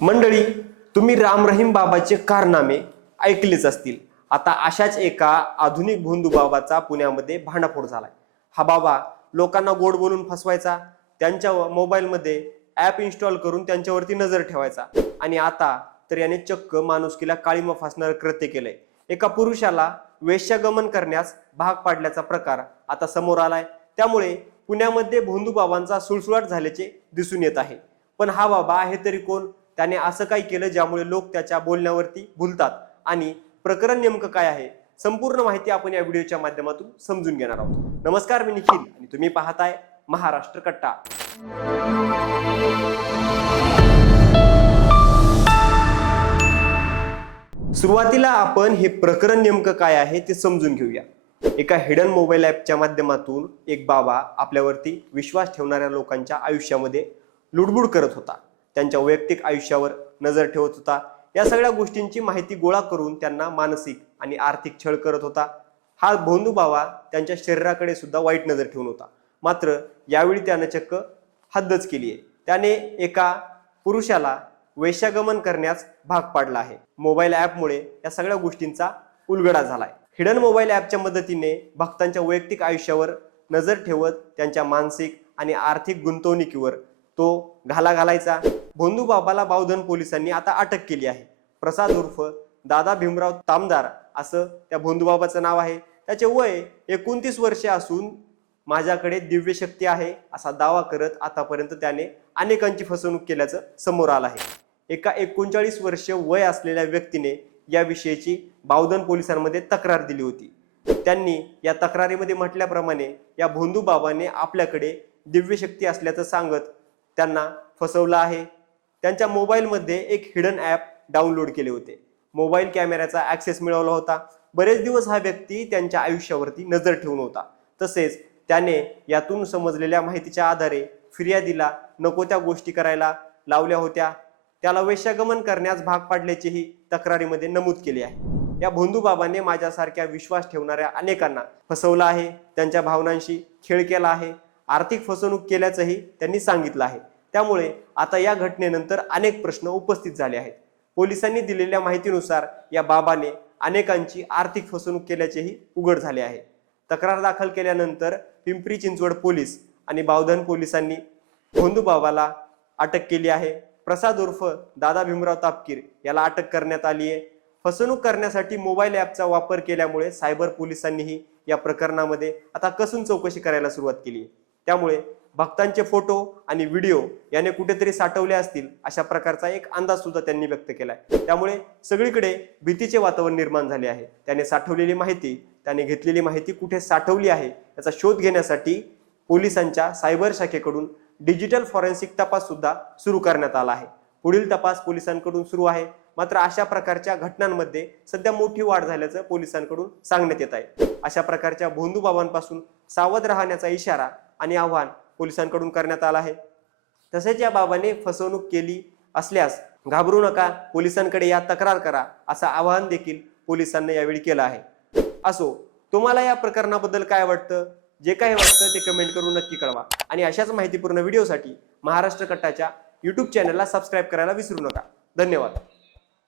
मंडळी तुम्ही राम रहीम बाबाचे कारनामे ऐकलेच असतील. आता अशाच एका आधुनिक भोंदू बाबाचा पुण्यामध्ये भांडाफोड झालाय. हा बाबा लोकांना गोड बोलून फसवायचा त्यांच्या मोबाईलमध्ये ॲप इन्स्टॉल करून त्यांच्यावरती नजर ठेवायचा आणि आता तर याने चक्क माणुसकीला काळीमा फासणारं कृत्य केलंय. एका पुरुषाला वेश्यागमन करण्यास भाग पाडल्याचा प्रकार आता समोर आलाय. त्यामुळे पुण्यामध्ये भोंदू बाबांचा सुळसुळाट झाल्याचे दिसून येत आहे. पण हा बाबा आहे तरी कोण? त्याने असं काही केलं ज्यामुळे लोक त्याच्या बोलण्यावरती भुलतात. आणि प्रकरण नेमकं काय आहे? संपूर्ण माहिती आपण या व्हिडिओच्या माध्यमातून समजून घेणार आहोत. नमस्कार मी निखिल आणि तुम्ही पाहताय महाराष्ट्र कट्टा. सुरुवातीला आपण हे प्रकरण नेमकं काय आहे ते समजून घेऊया. एका हिडन मोबाईल ॲपच्या माध्यमातून एक बाबा आपल्यावरती विश्वास ठेवणाऱ्या लोकांच्या आयुष्यामध्ये लुडबुड करत होता. त्यांच्या वैयक्तिक आयुष्यावर नजर ठेवत होता. या सगळ्या गोष्टींची माहिती गोळा करून त्यांना मानसिक आणि आर्थिक छळ करत होता. हा भोंदू बाबा त्यांच्या शरीराकडे सुद्धा वाईट नजर ठेवून होता. मात्र यावेळी त्यानं चक्क हद्दच केली आहे त्याने एका पुरुषाला वैशागमन करण्यास भाग पाडला आहे. मोबाईल ॲपमुळे या सगळ्या गोष्टींचा उलगडा झालाय. हिडन मोबाईल ॲपच्या मदतीने भक्तांच्या वैयक्तिक आयुष्यावर नजर ठेवत त्यांच्या मानसिक आणि आर्थिक गुंतवणुकीवर तो घाला घालायचा. भोंदू बाबाला बावधन पोलिसांनी आता अटक केली आहे. प्रसाद उर्फ दादा भीमराव तामदार असं त्या भोंदूबाबाचं नाव आहे. त्याचे वय एकोणतीस वर्षे असून माझ्याकडे दिव्य शक्ती आहे असा दावा करत आतापर्यंत त्याने अनेकांची फसवणूक केल्याचं समोर आलं आहे. एका एकोणचाळीस वर्ष वय असलेल्या व्यक्तीने याविषयीची बावधन पोलिसांमध्ये तक्रार दिली होती. त्यांनी या तक्रारीमध्ये म्हटल्याप्रमाणे या भोंदू बाबाने आपल्याकडे दिव्यशक्ती असल्याचं सांगत त्यांना फसवलं आहे. त्यांच्या मोबाईलमध्ये एक हिडन ॲप डाउनलोड केले होते. मोबाईल कॅमेऱ्याचा ॲक्सेस मिळवला होता. बरेच दिवस हा व्यक्ती त्यांच्या आयुष्यावरती नजर ठेवून होता. तसेच त्याने यातून समजलेल्या माहितीच्या आधारे फिर्यादीला नको त्या गोष्टी करायला लावल्या होत्या. त्याला वैश्यागमन करण्यास भाग पाडल्याचेही तक्रारीमध्ये नमूद केले आहे. या भोंदू बाबाने माझ्यासारख्या विश्वास ठेवणाऱ्या अनेकांना फसवलं आहे. त्यांच्या भावनांशी खेळ केला आहे. आर्थिक फसवणूक केल्याचंही त्यांनी सांगितलं आहे. त्यामुळे आता या घटनेनंतर अनेक प्रश्न उपस्थित झाले आहेत. पोलिसांनी दिलेल्या माहितीनुसार या बाबाने अनेकांची आर्थिक फसवणूक केल्याचेही उघड झाले आहे. तक्रार दाखल केल्यानंतर पिंपरी चिंचवड पोलीस आणि बावधन पोलिसांनी भोंदू बाबाला अटक केली आहे. प्रसाद उर्फ दादा भीमराव तापकीर याला अटक करण्यात आली आहे. फसवणूक करण्यासाठी मोबाईल ॲपचा वापर केल्यामुळे सायबर पोलिसांनीही या प्रकरणामध्ये आता कसून चौकशी करायला सुरुवात केली आहे. त्यामुळे भक्तांचे फोटो आणि व्हिडिओ याने कुठेतरी साठवले असतील अशा प्रकारचा एक अंदाज सुद्धा त्यांनी व्यक्त केलाय. त्यामुळे सगळीकडे भीतीचे वातावरण निर्माण झाले आहे. त्याने साठवलेली माहिती त्याने घेतलेली माहिती कुठे साठवली आहे याचा शोध घेण्यासाठी पोलिसांच्या सायबर शाखेकडून डिजिटल फॉरेन्सिक तपास सुद्धा सुरू करण्यात आला आहे. पुढील तपास पोलिसांकडून सुरू आहे. मात्र अशा प्रकारच्या घटनांमध्ये सध्या मोठी वाढ झाल्याचं पोलिसांकडून सांगण्यात येत आहे. अशा प्रकारच्या भोंदू बाबांपासून सावध राहण्याचा इशारा आणि आव्हान पोलिसांकडून करण्यात आला आहे. तसेच या बाबाने फसवणूक केली असल्यास घाबरू नका पोलिसांकडे या तक्रार करा असं आवाहन देखील पोलिसांनी यावेळी केलं आहे. असो तुम्हाला या प्रकरणाबद्दल काय वाटतं? जे काही वाटतं ते कमेंट करून नक्की कळवा. आणि अशाच माहितीपूर्ण व्हिडिओसाठी महाराष्ट्र कट्टाच्या यूट्यूब चॅनलला सबस्क्राईब करायला विसरू नका. धन्यवाद.